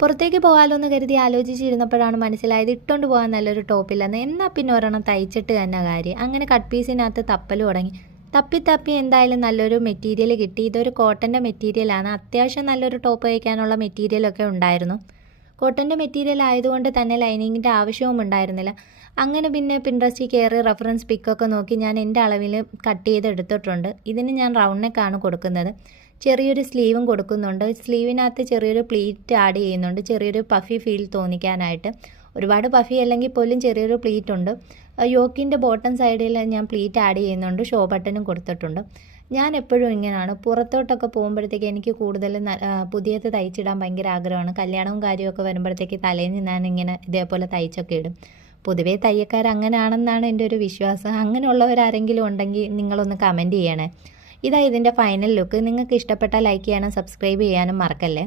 പുറത്തേക്ക് പോകാമല്ലോ എന്ന് കരുതി ആലോചിച്ചിരുന്നപ്പോഴാണ് മനസ്സിലായത് ഇട്ടുകൊണ്ട് പോകാൻ നല്ലൊരു ടോപ്പില്ലെന്ന്. എന്നാൽ പിന്നെ ഒരെണ്ണം തയ്ച്ചിട്ട് തന്നെ കാര്യം. അങ്ങനെ കട്ട് പീസിനകത്ത് തപ്പൽ തുടങ്ങി. തപ്പി എന്തായാലും നല്ലൊരു മെറ്റീരിയൽ കിട്ടി. ഇതൊരു കോട്ടൻ്റെ മെറ്റീരിയലാണ്. അത്യാവശ്യം നല്ലൊരു ടോപ്പ് തയ്ക്കാനുള്ള മെറ്റീരിയലൊക്കെ ഉണ്ടായിരുന്നു. കോട്ടൻ്റെ മെറ്റീരിയൽ ആയതുകൊണ്ട് തന്നെ ലൈനിങ്ങിൻ്റെ ആവശ്യവും ഉണ്ടായിരുന്നില്ല. അങ്ങനെ പിന്നെ പിൻട്രസ്റ്റിൽ കയറി റെഫറൻസ് പിക്കൊക്കെ നോക്കി ഞാൻ എൻ്റെ അളവിൽ കട്ട് ചെയ്ത് എടുത്തിട്ടുണ്ട്. ഇതിന് ഞാൻ റൗണ്ട് നെക്കാണ് കൊടുക്കുന്നത്. ചെറിയൊരു സ്ലീവും കൊടുക്കുന്നുണ്ട്. സ്ലീവിനകത്ത് ചെറിയൊരു പ്ലീറ്റ് ആഡ് ചെയ്യുന്നുണ്ട്, ചെറിയൊരു പഫി ഫീൽ തോന്നിക്കാനായിട്ട്. ഒരുപാട് പഫി അല്ലെങ്കിൽ പോലും ചെറിയൊരു പ്ലീറ്റ് ഉണ്ട്. യോക്കിൻ്റെ ബോട്ടം സൈഡിൽ ഞാൻ പ്ലീറ്റ് ആഡ് ചെയ്യുന്നുണ്ട്. ഷോ ബട്ടണും കൊടുത്തിട്ടുണ്ട്. ഞാൻ എപ്പോഴും ഇങ്ങനെയാണ്. പുറത്തോട്ടൊക്കെ പോകുമ്പോഴത്തേക്ക് എനിക്ക് കൂടുതൽ പുതിയത് തയ്ച്ചിടാൻ ഭയങ്കര ആഗ്രഹമാണ്. കല്യാണവും കാര്യമൊക്കെ വരുമ്പോഴത്തേക്ക് തലേന്ന് ഞാൻ ഇങ്ങനെ ഇതേപോലെ തയ്ച്ചൊക്കെ ഇടും. പൊതുവേ തയ്യക്കാർ അങ്ങനെയാണെന്നാണ് എൻ്റെ ഒരു വിശ്വാസം. അങ്ങനെയുള്ളവരാരെങ്കിലും ഉണ്ടെങ്കിൽ നിങ്ങളൊന്ന് കമൻറ്റ് ചെയ്യണേ. ഇതാ ഇതിൻ്റെ ഫൈനൽ ലുക്ക്. നിങ്ങൾക്ക് ഇഷ്ടപ്പെട്ടാൽ ലൈക്ക് ചെയ്യാനും സബ്സ്ക്രൈബ് ചെയ്യാനും മറക്കല്ലേ.